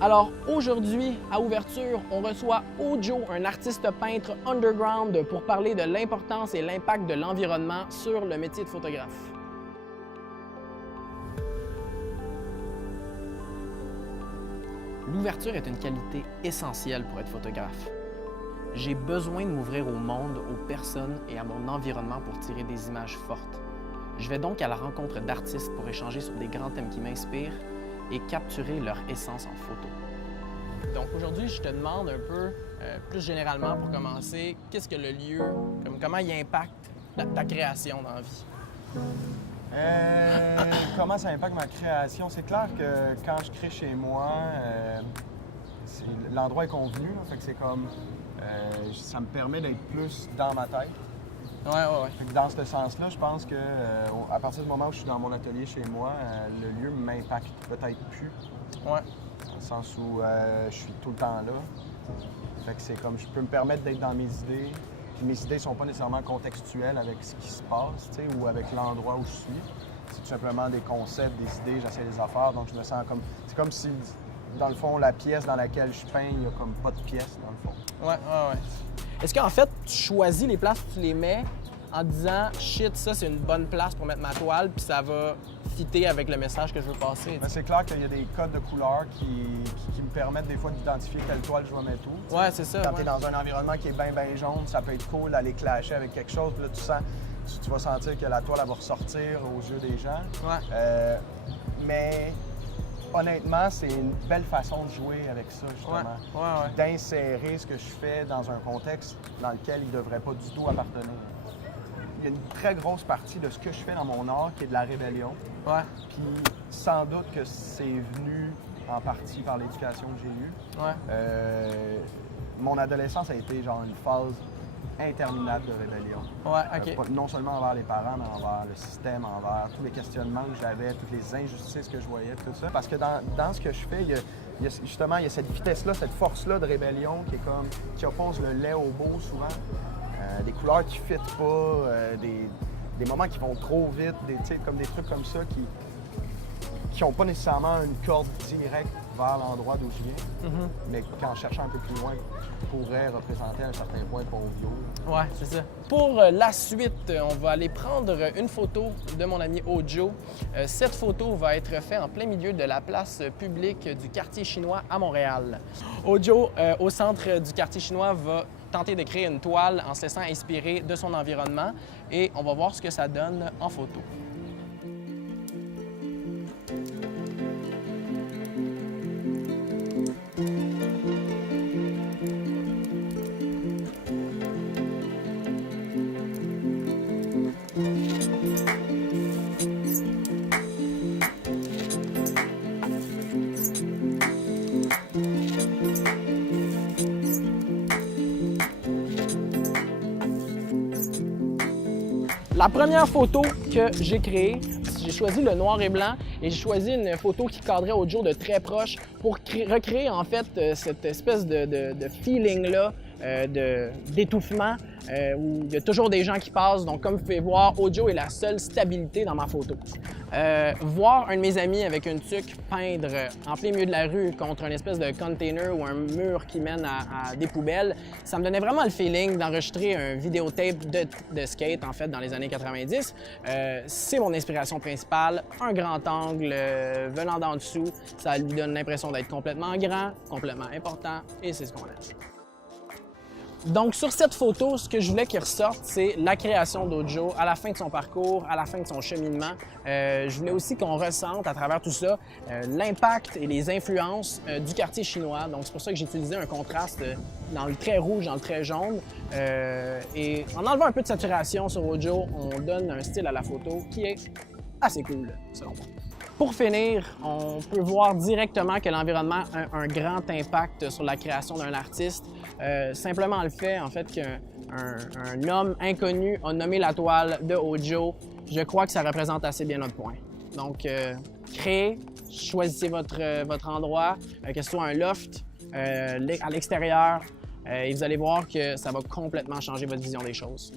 Alors aujourd'hui, à Ouverture, on reçoit Ojo, un artiste peintre underground, pour parler de l'importance et l'impact de l'environnement sur le métier de photographe. L'ouverture est une qualité essentielle pour être photographe. J'ai besoin de m'ouvrir au monde, aux personnes et à mon environnement pour tirer des images fortes. Je vais donc à la rencontre d'artistes pour échanger sur des grands thèmes qui m'inspirent et capturer leur essence en photo. Donc aujourd'hui, je te demande un peu, plus généralement pour commencer, qu'est-ce que le lieu, comment il impacte ta création dans la vie? Comment ça impacte ma création? C'est clair que quand je crée chez moi, l'endroit est convenu, là, fait que c'est comme, ça me permet d'être plus dans ma tête. Ouais. Fait que dans ce sens-là, je pense que à partir du moment où je suis dans mon atelier chez moi, le lieu m'impacte peut-être plus. Ouais. Dans le sens où je suis tout le temps là. Fait que c'est comme, je peux me permettre d'être dans mes idées. Puis mes idées sont pas nécessairement contextuelles avec ce qui se passe, tu sais, ou avec l'endroit où je suis. C'est tout simplement des concepts, des idées, j'essaie des affaires, donc je me sens comme... C'est comme si, dans le fond, la pièce dans laquelle je peins, il y a comme pas de pièce, dans le fond. Ouais. Est-ce qu'en fait, tu choisis les places où tu les mets en disant « shit, ça, c'est une bonne place pour mettre ma toile, puis ça va fitter avec le message que je veux passer ». C'est clair qu'il y a des codes de couleurs qui me permettent des fois d'identifier quelle toile je vais mettre où. Ouais, c'est ça. Quand tu es dans un environnement qui est bien jaune, ça peut être cool d'aller clasher avec quelque chose, puis là, tu vas sentir que la toile, elle va ressortir aux yeux des gens. Ouais. Mais honnêtement, c'est une belle façon de jouer avec ça, justement. Ouais. D'insérer ce que je fais dans un contexte dans lequel il ne devrait pas du tout appartenir. Il y a une très grosse partie de ce que je fais dans mon art qui est de la rébellion. Ouais. Puis sans doute que c'est venu en partie par l'éducation que j'ai eue. Ouais. Mon adolescence a été genre une phase interminable de rébellion. Ouais, OK. Non seulement envers les parents, mais envers le système, envers tous les questionnements que j'avais, toutes les injustices que je voyais, tout ça. Parce que dans ce que je fais, il y a cette vitesse-là, cette force-là de rébellion qui oppose le laid au beau souvent. Des couleurs qui ne fitent pas, des moments qui vont trop vite, des trucs comme ça qui n'ont pas nécessairement une corde directe vers l'endroit d'où je viens, mais qu'en cherchant un peu plus loin, pourrait représenter à un certain point convivial. Ouais, c'est ça. Pour la suite, on va aller prendre une photo de mon ami Ojo. Cette photo va être faite en plein milieu de la place publique du quartier chinois à Montréal. Ojo, au centre du quartier chinois, va tenter de créer une toile en se laissant inspirer de son environnement et on va voir ce que ça donne en photo. La première photo que j'ai créée, j'ai choisi le noir et blanc et j'ai choisi une photo qui cadrait Ojo de très proche pour recréer en fait cette espèce de feeling-là d'étouffement où il y a toujours des gens qui passent. Donc comme vous pouvez voir, Ojo est la seule stabilité dans ma photo. Voir un de mes amis avec une tuque peindre en plein milieu de la rue contre une espèce de container ou un mur qui mène à des poubelles, ça me donnait vraiment le feeling d'enregistrer un vidéotape de skate en fait dans les années 90. C'est mon inspiration principale, un grand angle venant d'en dessous, ça lui donne l'impression d'être complètement grand, complètement important et c'est ce qu'on aime. Donc, sur cette photo, ce que je voulais qu'il ressorte, c'est la création d'Ojo à la fin de son parcours, à la fin de son cheminement. Je voulais aussi qu'on ressente à travers tout ça l'impact et les influences du quartier chinois. Donc, c'est pour ça que j'ai utilisé un contraste dans le trait rouge, dans le trait jaune. Et en enlevant un peu de saturation sur Ojo, on donne un style à la photo qui est assez cool, selon moi. Pour finir, on peut voir directement que l'environnement a un grand impact sur la création d'un artiste. Simplement le fait, en fait, qu'un homme inconnu a nommé la toile de Ojo, je crois que ça représente assez bien notre point. Donc, créez, choisissez votre endroit, que ce soit un loft, à l'extérieur, et vous allez voir que ça va complètement changer votre vision des choses.